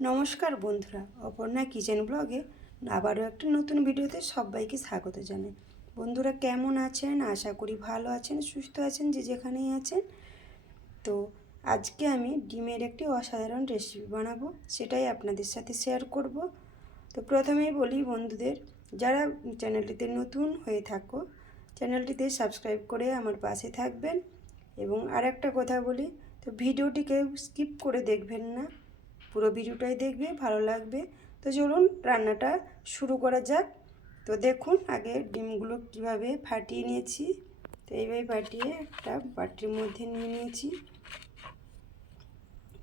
নমস্কার বন্ধুরা, অপর্ণা কিচেন ব্লগে আবারও একটা নতুন ভিডিওতে সবাইকে স্বাগত জানাই। বন্ধুরা কেমন আছেন? আশা করি ভালো আছেন, সুস্থ আছেন, যে যেখানেই আছেন। তো আজকে আমি ডিমের একটি অসাধারণ রেসিপি বানাবো, সেটাই আপনাদের সাথে শেয়ার করব। তো প্রথমেই বলি বন্ধুদের, যারা চ্যানেলটিতে নতুন হয়ে থাকো চ্যানেলটিতে সাবস্ক্রাইব করে আমার পাশে থাকবেন। এবং আর একটা কথা বলি, তো ভিডিওটিকে স্কিপ করে দেখবেন না, পুরো ভিডিওটাই দেখবে, ভালো লাগবে। তো চলুন রান্নাটা শুরু করা যাক। তো দেখুন আগে ডিমগুলো কিভাবে ফাটিয়ে নিয়েছি। তো এইভাবে ফাটিয়ে একটা বাটির মধ্যে নিয়ে নিয়েছি।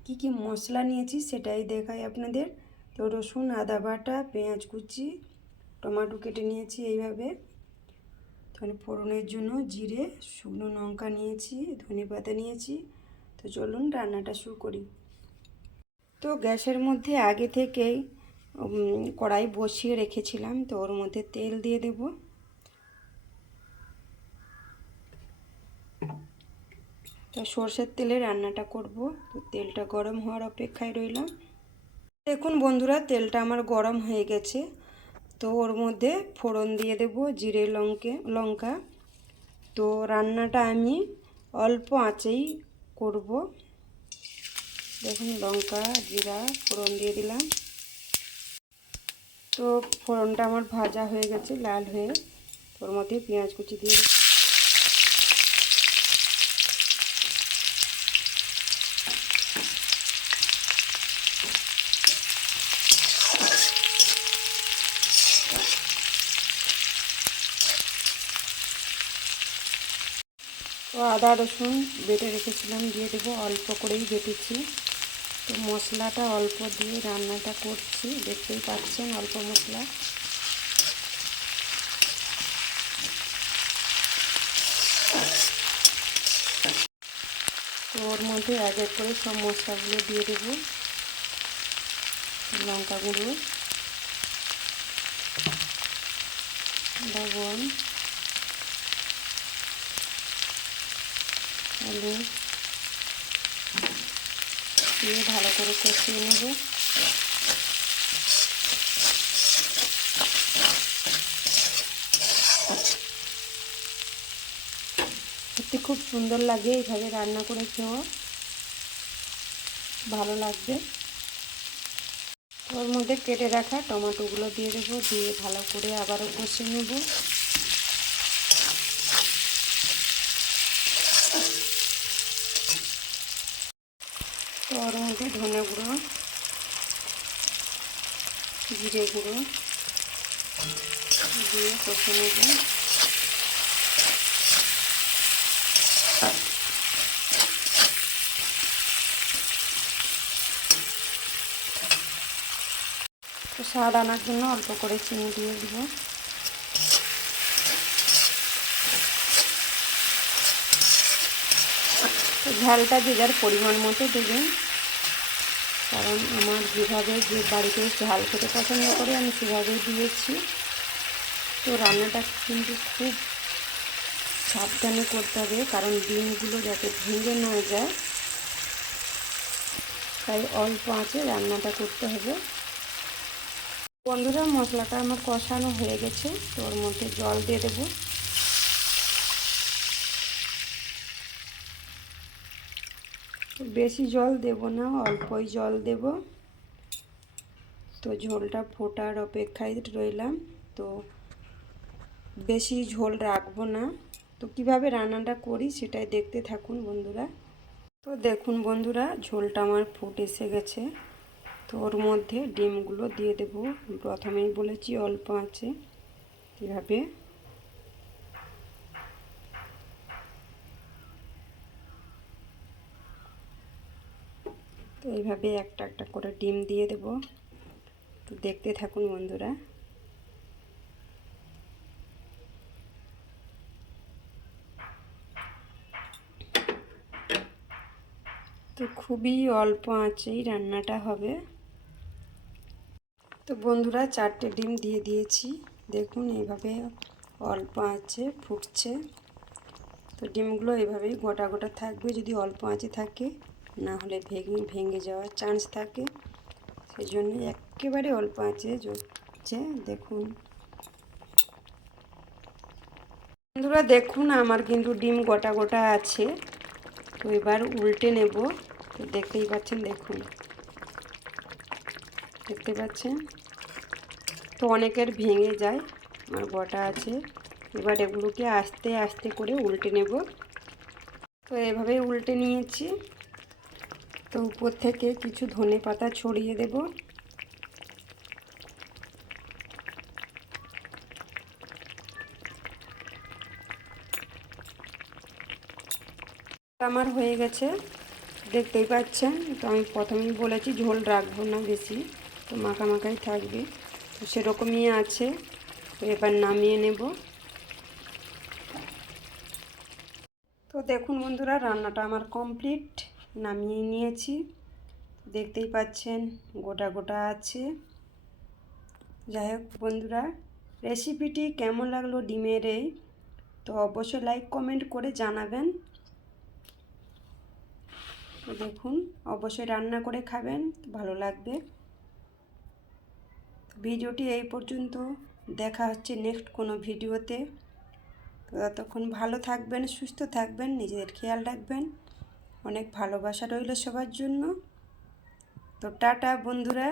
কি কি মশলা নিয়েছি সেটাই দেখাই আপনাদের। তো রসুন, আদা বাটা, পেঁয়াজ কুচি, টমেটো কেটে নিয়েছি এইভাবে। তাহলে ফোড়নের জন্য জিরে, শুকনো লঙ্কা নিয়েছি, ধনেপাতা নিয়েছি। তো চলুন রান্নাটা শুরু করি। তো গ্যাসের মধ্যে আগে থেকেই কড়াই বসিয়ে রেখেছিলাম। তো ওর মধ্যে তেল দিয়ে দেব। তো সর্ষের তেলে রান্নাটা করব। তো তেলটা গরম হওয়ার অপেক্ষায় রইলাম। দেখুন বন্ধুরা, তেলটা আমার গরম হয়ে গেছে। তো ওর মধ্যে ফোড়ন দিয়ে দেব জিরে, লঙ্কা। তো রান্নাটা আমি অল্প আঁচেই করব। দেখুন লঙ্কা, জিরা ফোড়ন দিয়ে দিলাম। তো ফোড়নটা আমার ভাজা হয়ে গেছে, লাল হয়ে। ওর মধ্যে পেঁয়াজ কুচি দিয়ে দেব। তো আদা রসুন বেটে রেখেছিলাম, দিয়ে দেবো। অল্প করেই বেটেছি। তো মশলাটা অল্প দিয়ে রান্নাটা করছি, দেখতেই পাচ্ছেন অল্প মশলা। তো ওর মধ্যে এক এক করে সব মশলাগুলো দিয়ে দেবো। লঙ্কা গুঁড়ো, লবণ, আলু দিয়ে ভালো করে কষিয়ে নেব। সত্যি খুব সুন্দর লাগে এইভাবে রান্না করে খেয়েও ভালো লাগবে। ওর মধ্যে কেটে রাখা টমেটোগুলো দিয়ে দেবো, দিয়ে ভালো করে আবারও কষিয়ে নেব। তো ওর মধ্যে ধনে গুঁড়ো, জিরে গুঁড়ো দিয়ে কষে নেব। তো স্বাদ আনার জন্য অল্প করে চিনি দিয়ে দেব। তো ঝালটা যে যার পরিমাণ মতো দেবেন, কারণ আমার যেভাবে যে বাড়িতে ঝাল খেতে পছন্দ করে আমি সেভাবেই দিয়েছি। তো রান্নাটা কিন্তু খুব সাবধানে করতে হবে, কারণ ডিমগুলো যাতে ভেঙে না যায়, তাই অল্প আঁচে রান্নাটা করতে হবে। বন্ধুরা মশলাটা আমার কষানো হয়ে গেছে। তো ওর মধ্যে জল দিয়ে দেবো। বেশি জল দেব না, অল্পই জল দেব। তো ঝোলটা ফোটার অপেক্ষায় রইলাম। তো বেশি ঝোল রাখবো না। তো কিভাবে রান্নাটা করি সেটাই দেখতে থাকুন বন্ধুরা। তো দেখুন বন্ধুরা, ঝোলটা আমার ফুটে এসে গেছে। তো ওর মধ্যে ডিমগুলো দিয়ে দেব। প্রথমেই বলেছি অল্প আছে, এভাবে তো এইভাবে একটা একটা করে ডিম দিয়ে দেব। তো দেখতে থাকুন বন্ধুরা। তো খুবই অল্প আঁচেই রান্নাটা হবে। তো বন্ধুরা 4টে ডিম দিয়ে দিয়েছি। দেখুন এইভাবে অল্প আঁচে ফুটছে। তো ডিমগুলো এভাবেই গোটা গোটা থাকবে যদি অল্প আঁচে থাকে, না হলে ভেঙে যাওয়ার চান্স থাকে। সেই জন্য একেবারে অল্প আঁচে হচ্ছে। দেখুন বন্ধুরা, দেখুন আমার কিন্তু ডিম গোটা গোটা আছে। তো এবার উল্টে নেব। তো দেখতেই পাচ্ছেন, দেখুন দেখতে পাচ্ছেন তো অনেকের ভেঙে যায়, আমার গোটা আছে। এবার এগুলোকে আস্তে আস্তে করে উল্টে নেব। তো এভাবে উল্টে নিয়েছি। তো উপর থেকে কিছু ধনে পাতা ছড়িয়ে দেব। আমার হয়ে গেছে, দেখতেই পাচ্ছেন। তো আমি প্রথমেই বলেছি ঝোল রাখবো না বেশি, তো মাখামাখাই থাকবে, তো সেরকমই আছে। তো এবার নামিয়ে নেব। তো দেখুন বন্ধুরা, রান্নাটা আমার কমপ্লিট, নামিয়ে নিয়েছি। দেখতেই পাচ্ছেন গোটা গোটা আছে। যাই হোক বন্ধুরা, রেসিপিটি কেমন লাগলো ডিমের এই, তো অবশ্যই লাইক কমেন্ট করে জানাবেন। তো দেখুন, অবশ্যই রান্না করে খাবেন, ভালো লাগবে। ভিডিওটি এই পর্যন্ত, দেখা হচ্ছে নেক্সট কোনো ভিডিওতে। তো ততক্ষণ ভালো থাকবেন, সুস্থ থাকবেন, নিজেদের খেয়াল রাখবেন। অনেক ভালোবাসা রইল সবার জন্য। তো টাটা বন্ধুরা।